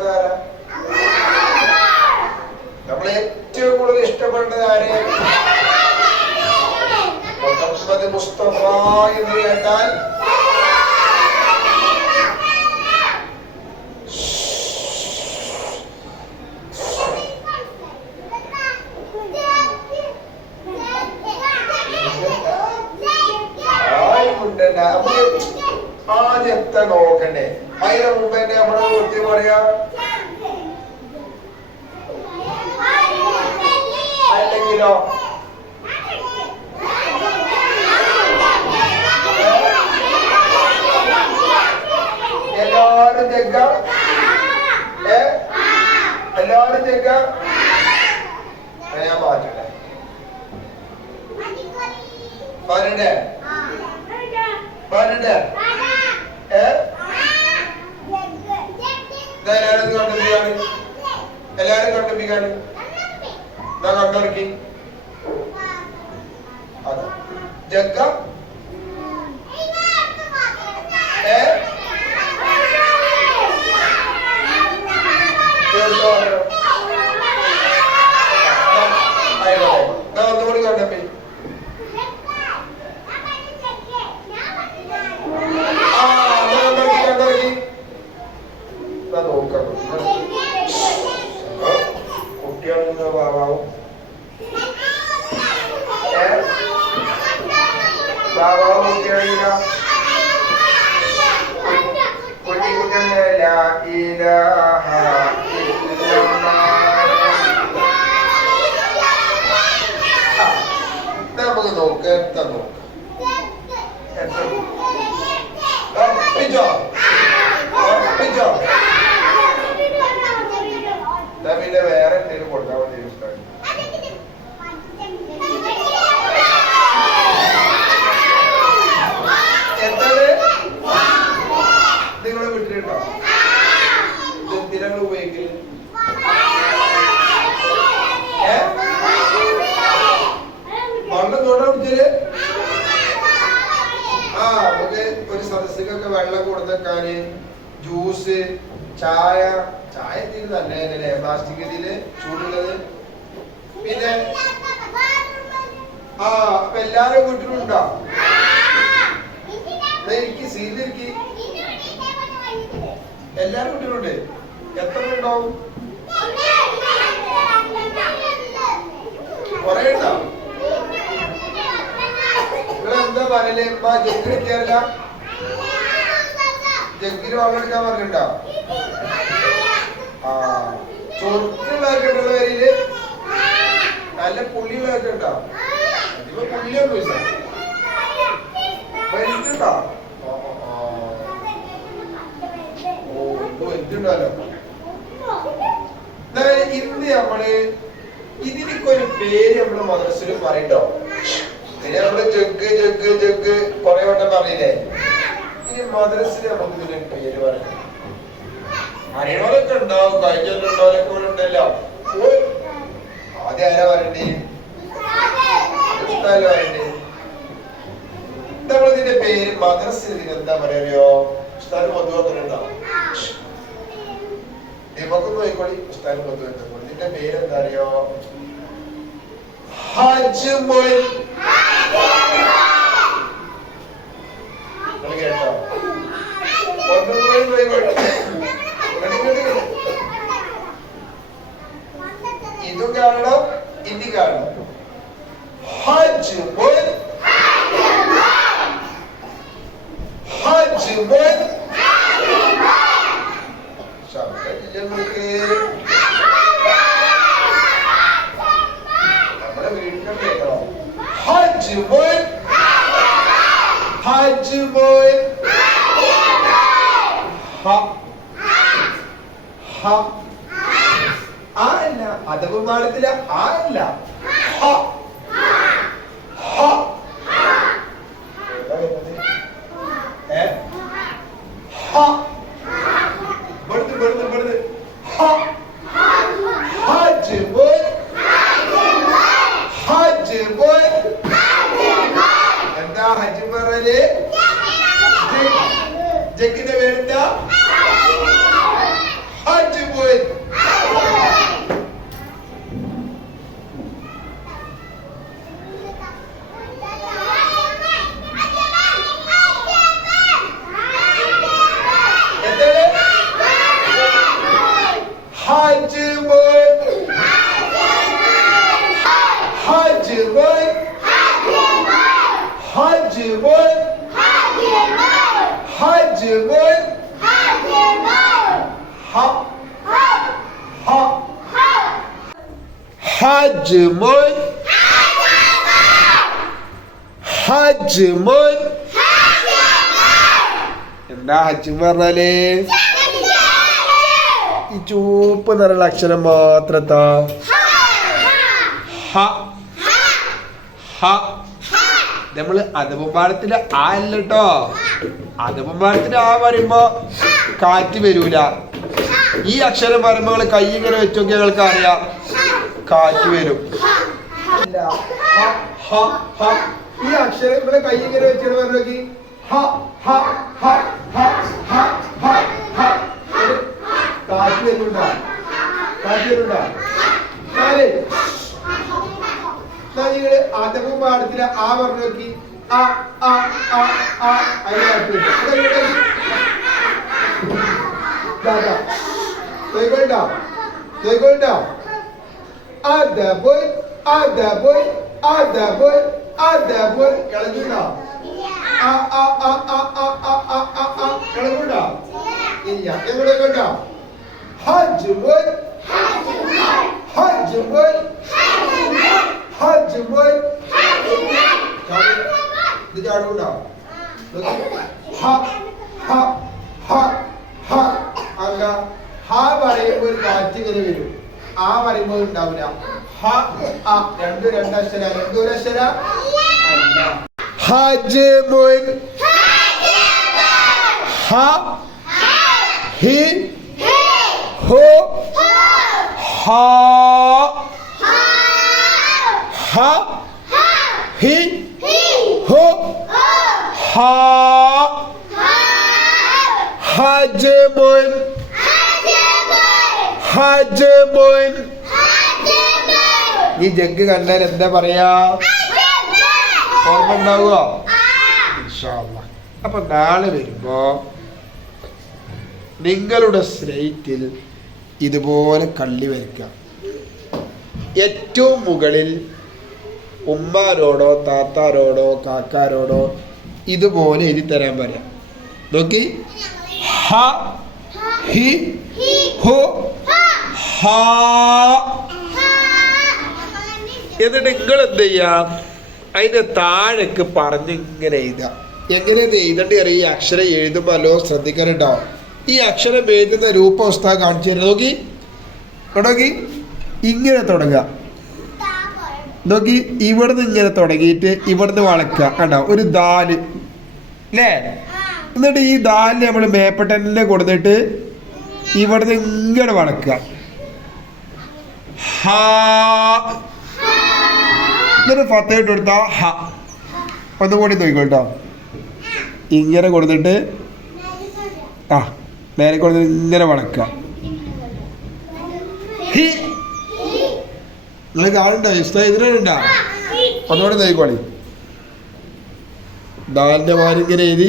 നമ്മെ ആരാ നമ്മൾ ഏറ്റവും കൂടുതൽ ഇഷ്ടപ്പെട്ടത് ആരെ? മുഹമ്മദ് മുസ്തഫ എന്ന് കേട്ടാൽ ആദ്യത്തെ നോക്കണ്ടേ അതിന് മുമ്പ് തന്നെ നമ്മൾ കൃത്യം പറയാ അല്ലെങ്കിലോ എല്ലാരും ഏ? എല്ലാരും ജഗ്ഗ ഞാൻ മാറ്റട്ടെ ഏ? ഇതാ എല്ലാരും കണ്ടുപിടിക്കാണ്. എല്ലാരും കണ്ടുപിടിക്കാണ്. ഞാൻ കണ്ടുപിടിക്കി അതെ. ജഗ്ഗ? ഒന്നുകൂടി കണ്ടുപിടി ആ എന്നാ കണ്ടുപിടി കണ്ടുപിടി എന്നാ നോക്കാം കുട്ടികളിൽ ഭാവാവും ഏ ഇലാഹ ഇല്ലല്ലാഹ്. ആ, നമുക്ക് നോക്കാം എത്ര നോക്കാം എത്ര ഉറപ്പിച്ചോ ഉറപ്പിച്ചോ എന്നാ പിന്നെ വേറെ എന്തെങ്കിലും കൊടുത്താൽ മതി ഉസ്താദ്. എത്രത് നിങ്ങളെ വീട്ടിലുണ്ടോ ഇത് എന്തിനാണ് ഉപയോഗിക്കൽ ഏ വെള്ളം തോടെ കുടിച്ചാൽ ആ നമുക്ക് ഒരു സദസ്സിക്കൊക്കെ വെള്ളം കൊടുത്തേക്കാന് ജ്യൂസ് ചായ ചായ ഇതിൽ നല്ലതല്ലേ പ്ലാസ്റ്റിക് ഇതിൽ ചൂടുള്ളത് പിന്നെ ആ അപ്പൊ എല്ലാരും വീട്ടിലും ഉണ്ടോ ഇരിക്ക് സീലിരിക്ക് എല്ലാരും വീട്ടിലുണ്ട്? എത്ര ഉണ്ടാവും കൊറേ ഉണ്ടോ? നിങ്ങൾ എന്താ പറയലേ? ഇപ്പൊ ജഗ്ഗിന് കയറില്ല? ജഗ്ഗിന് വെള്ളം എടുക്കാൻ പറഞ്ഞിട്ടുണ്ടോ? ആ ചൊറുക്കുള്ളതൊക്കെ ഉള്ള പേരിൽ നല്ല പുള്ളിയുള്ളതൊക്കെ ഇപ്പൊ പുള്ളിയൊന്നും ഇല്ല വലുതുണ്ടോ. ഓ ഇത് വലുതുണ്ടല്ലോ. ഇന്ന് നമ്മൾ ഇതിനൊക്കെ ഒരു പേര് നമ്മുടെ മദ്രസയിൽ പറയട്ടോ. പിന്നെ നമ്മൾ ജഗ് ജഗ് ജഗ് കൊറേ വട്ടം പറഞ്ഞില്ലേ? ഇനി മദ്രസിൽ നമുക്ക് ഇതിനൊരു പേര് പറയാം. അറിയണവരൊക്കെ ഉണ്ടാവും. കഴിഞ്ഞുള്ളവരൊക്കെ ഇവിടെ ഉണ്ടല്ലോ. ആദ്യം ആരാ പറയണ്ടേ? ഉസ്താദല്ലേ നമ്മൾ ഇതിന്റെ പേര് മദ്രസിൽ ഇതിന് എന്താ പറയാ ഉസ്താദ് പൊതുവെക്കുന്നുണ്ടോ നമുക്കൊന്ന് നോക്കിക്കോളി ഉസ്താദ് ഇതിന്റെ പേര് എന്താ അറിയോ? ഹജ്ജ് മുൽ Hajj when? Hajj when? ശബ്ദം നമുക്ക് നമ്മുടെ വീടിനും കേൾക്കണം ഹജ്ജ് പോയി ഹജ്ജ് പോയി ആ അല്ല. അഥവ് പാടത്തില്ല. ആ അല്ല. ഹ. 어? ഹജ്ജ് മോൻ ഹജ്ജ് മോൻ എന്താ ഹജ്ജ് പറഞ്ഞാൽ? ഈ ചൂപ്പ് നിറയുള്ള അക്ഷരം മാത്രത്താ. ഹ. ഹ. നമ്മൾ അതപമ്പാടത്തിൽ ആ അല്ല കേട്ടോ അതപമ്പാടത്തിൽ ആ പറയുമ്പോ കാറ്റ് വരൂല. ഈ അക്ഷരം പറയുമ്പോ നിങ്ങൾ കൈ ഇങ്ങനെ വെച്ച് ഞങ്ങൾക്ക് അറിയാം കാറ്റ് വരും. ഈ അക്ഷരം ഇവിടെ കൈ ഇങ്ങനെ വെച്ചിട്ട് പറഞ്ഞു കാറ്റ് വരുന്നുണ്ടോ? കാറ്റ് വരുന്നുണ്ടോ? നിങ്ങൾ പാടത്തിൽ ആ പറഞ്ഞു നോക്കി. ആ ആ ആ ആ. അതിന് കാറ്റ് വരും. കേട്ടോ attaboy attaboy attaboy attaboy കിളഞ്ഞുണ്ടോ കിളഞ്ഞുണ്ടോ ഇല്ല എവിടെ കേട്ടോ ഹജ്ബോയ് ഹജ്ബോയ് ഹജ്ബോയ് ഇത് ചാടുണ്ടോ ഹ ഹ ഹ ഹ അല്ല ഹ പറയുമ്പോൾ ഒരു കാറ്റ് ഇങ്ങനെ വരും ആ പറയുമ്പോൾ ഉണ്ടാവില്ല. ഹ ആ രണ്ട് രണ്ടക്ഷര രണ്ടൊരക്ഷര അല്ല ഹജ്ജ് മുൻ. ഹ ഹി ഹോ ഹ ഹ ഹി ഹോ ഹ ഹജ്ജ് മുൻ. ഹജ്ജ് മുൻ ഈ ജഗ് കണ്ടാൽ എന്താ പറയാ? ഓർമ്മ ഉണ്ടാവുമോ അപ്പൊ നാളെ വരുമ്പോ നിങ്ങളുടെ സ്ലേറ്റിൽ ഇതുപോലെ കള്ളി വരയ്ക്കാം ഏറ്റവും മുകളിൽ ഉമ്മാരോടോ താത്താരോടോ കാക്കാരോടോ ഇതുപോലെ എഴുതി തരാൻ പറയാം. നോക്കി. ഹ ഹി ഹോ ഹാ. എന്നിട്ട് നിങ്ങൾ എന്ത് ചെയ്യാ? അതിന്റെ താഴേക്ക് പറഞ്ഞ് ഇങ്ങനെ എഴുതാം എങ്ങനെ എഴുതേണ്ടി അറിയാം? ഈ അക്ഷരം എഴുതുമ്പോൾ അല്ലോ ഈ അക്ഷരം എഴുതുന്ന രൂപം ഉസ്താദ് കാണിച്ചു തരാം നോക്കി. നോക്കി. ഇങ്ങനെ തുടങ്ങുക. നോക്കി. ഇവിടുന്ന് ഇങ്ങനെ തുടങ്ങിയിട്ട് ഇവിടുന്ന് വളക്കുക കണ്ടോ? ഒരു ദാൽ. അല്ലേ? എന്നിട്ട് ഈ ദാലിന് നമ്മൾ മേപ്പട്ടനെ കൊടുത്തിട്ട് ഇവിടുന്ന് ഇങ്ങനെ വളക്കുക എന്നിട്ട് ഫത്തേട്ട് കൊടുത്ത ഹ. ഒന്നുകൂടി നോക്കിക്കോട്ടോ ഇങ്ങനെ കൊടുത്തിട്ട് ആ നേരെ കൊടുത്തിട്ട് ഇങ്ങനെ വളക്കുക ഹി. നിങ്ങൾ ഇഷ്ടം ഇതിനുണ്ടോ ഒന്നുകൂടി നോക്കിക്കോളി. ദാലിന്റെ മാരി ഇങ്ങനെ എഴുതി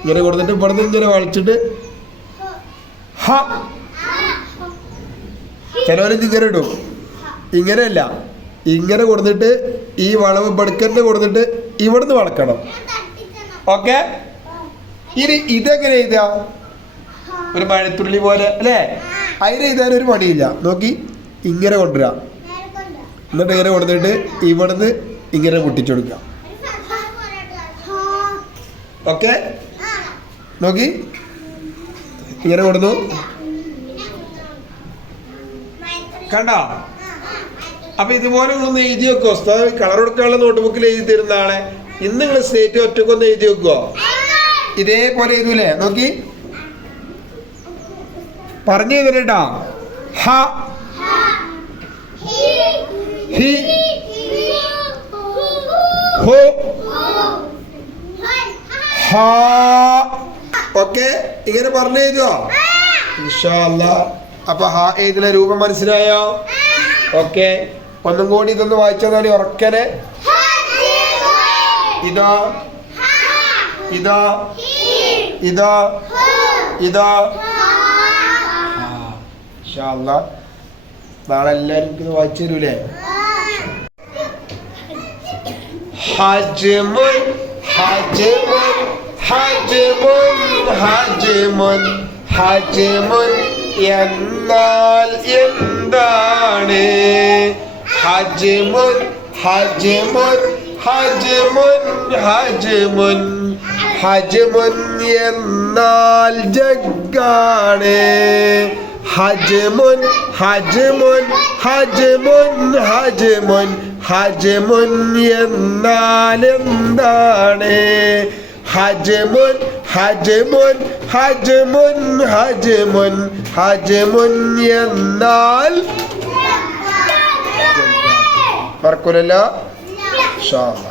ഇങ്ങനെ കൊടുത്തിട്ട് ഇങ്ങനെ വളച്ചിട്ട് ഹ. ചിലവരിത് ഇങ്ങനെ ഇടും. ഇങ്ങനെയല്ല. ഇങ്ങനെ കൊടുത്തിട്ട് ഈ വളവ് ബടുക്കന്നെ കൊടുത്തിട്ട് ഇവിടുന്ന് വളക്കണം. ഓക്കെ? ഇനി ഇതെങ്ങനെ എഴുതുക? ഒരു മഴത്തുള്ളി പോലെ അല്ലേ? അതിന് എഴുതാൻ ഒരു പണിയില്ല. നോക്കി. ഇങ്ങനെ കൊണ്ടുവരാം. എന്നിട്ട് ഇങ്ങനെ കൊടുത്തിട്ട് ഇവിടുന്ന് ഇങ്ങനെ പൊട്ടിച്ചു ഓക്കെ? നോക്കി. ഇങ്ങനെ കൊടുത്തു. കണ്ടോ? അപ്പൊ ഇതുപോലെ ഒന്ന് എഴുതി വെക്കോ. ഉസ്താദ് കളർ കൊടുക്കാനുള്ള നോട്ട്ബുക്കിൽ എഴുതി തരുന്ന ആളെ. ഇന്ന് നിങ്ങൾ സ്റ്റേറ്റ് ഒറ്റക്കൊന്ന് എഴുതി വെക്കോ. ഇതേപോലെ എഴുതൂലേ? നോക്കി. പറഞ്ഞു തരട്ടാ. ഹ. ഹി. ഹോ. ഓക്കെ. ഇങ്ങനെ പറഞ്ഞു അല്ലാ അപ്പൊ ഹാ എഴുതുന്ന രൂപം മനസ്സിലായോ? ഓക്കെ. ഒന്നും കൂടി ഇതൊന്ന് വായിച്ചതാണ് ഉറക്കനെ. ഇതാ. ഇതാ. ഇതാ. ഇതാ. നാളെ എല്ലാവരും ഇത് വായിച്ചു തരൂലേ? ഹജ്മുൻ ഹജ്മുൻ ഹജ്മുൻ ഹജ്മുൻ ഹജ്മുൻ എന്നാൽ എന്താണ്? ഹജ്മുൻ ഹജ്മുൻ ഹജ്മുൻ ഹജ്മുൻ ഹജ്മുൻ എന്നാൽ ജഗ്ഗാണ്. ഹജ്മുൻ ഹജ്മുൻ ഹജ്മുൻ ഹജ്മുൻ ഹജ്മുൻ എന്നാൽ എന്താണ്? ഹജ്മുൻ ഹജ്മുൻ ഹജ്മുൻ ഹജ്മുൻ ഹജ്മുൻ എന്നാൽ മറക്കൂലല്ലോ? അല്ലാ.